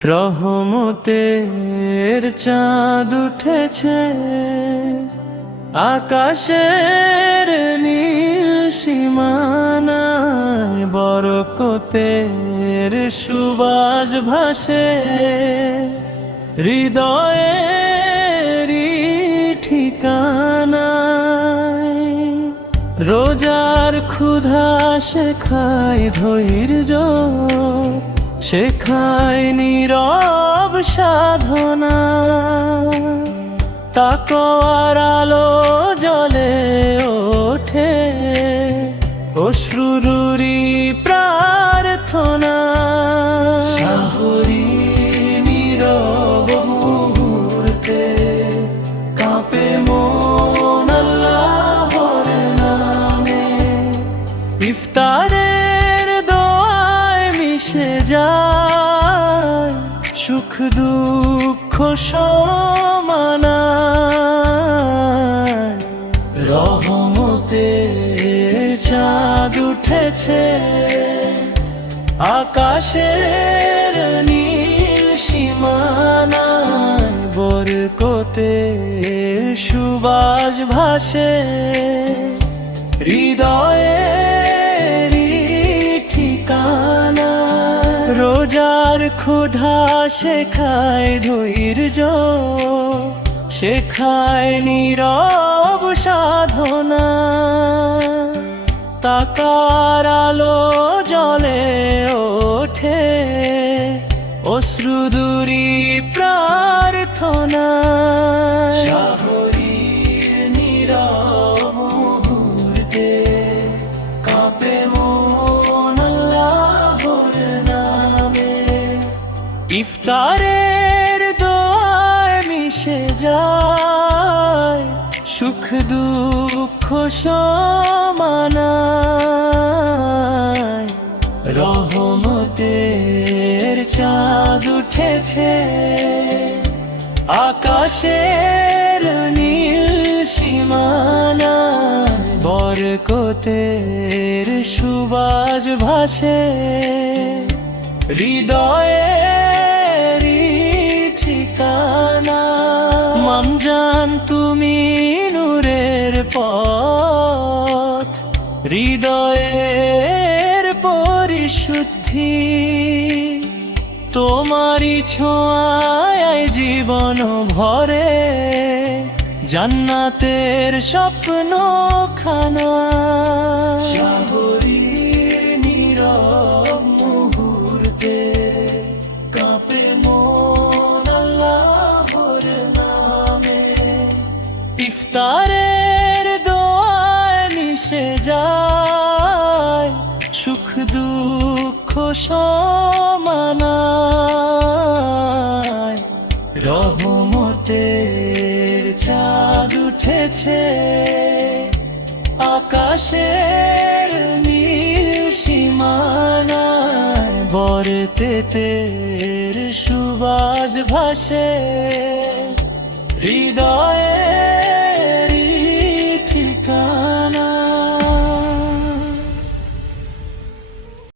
রহমতের চাঁদ উঠেছে আকাশের নীল সীমানায়, বরকতের সুবাস ভাসে হৃদয়েরই ঠিকানায়। রোজার ক্ষুধা শেখায় ধৈর্য, শেখায় নীরব সাধনা, তাকওয়ার আলো জ্বলে ওঠে অশ্রুরুরি প্রার্থনা। শাহরি নীরব মুহূর্তে কাঁপে মন আল্লাহর নামে, ইফতারের দোয়ায় মিশে যায় সুখ দুঃখ সমানায়। রহমতের চাঁদ উঠেছে আকাশের নীল সীমানায়, বরকতের সুবাস ভাসে হৃদয়েরই ঠিকানা। রোজার ক্ষুধা শেখায় ধৈর্য, শেখায় নীরব সাধনা, তাকার আলো জ্বলে ওঠে অশ্রুদুরি প্রার্থনা। শাহরির নীরব মুহূর্তে কাঁপে মন আল্লাহর নামে, ইফতারের দোয়ায় মিশে যায় সুখ দুঃখ সমানায়। রহমতের চাঁদ উঠেছে আকাশের নীল সীমানায়, বরকতের সুবাস ভাসে হৃদয়েরই ঠিকানা। মামজান তুমি নূরের পথ, হৃদয়ের পরিশুদ্ধি, তোমারই ছোঁয়ায় জীবন ভরে জান্নাতের স্বপ্ন খানা। শাহরির নীরব মুহূর্তে কাঁপে মন আল্লাহর নামে, ইফতারের দোয়ায় মিশে যায় সুখ দুঃখ সমানায়। রহমতের চাঁদ উঠেছে আকাশের নীল সীমানায়, বরকতের সুবাস ভাসে হৃদয়ে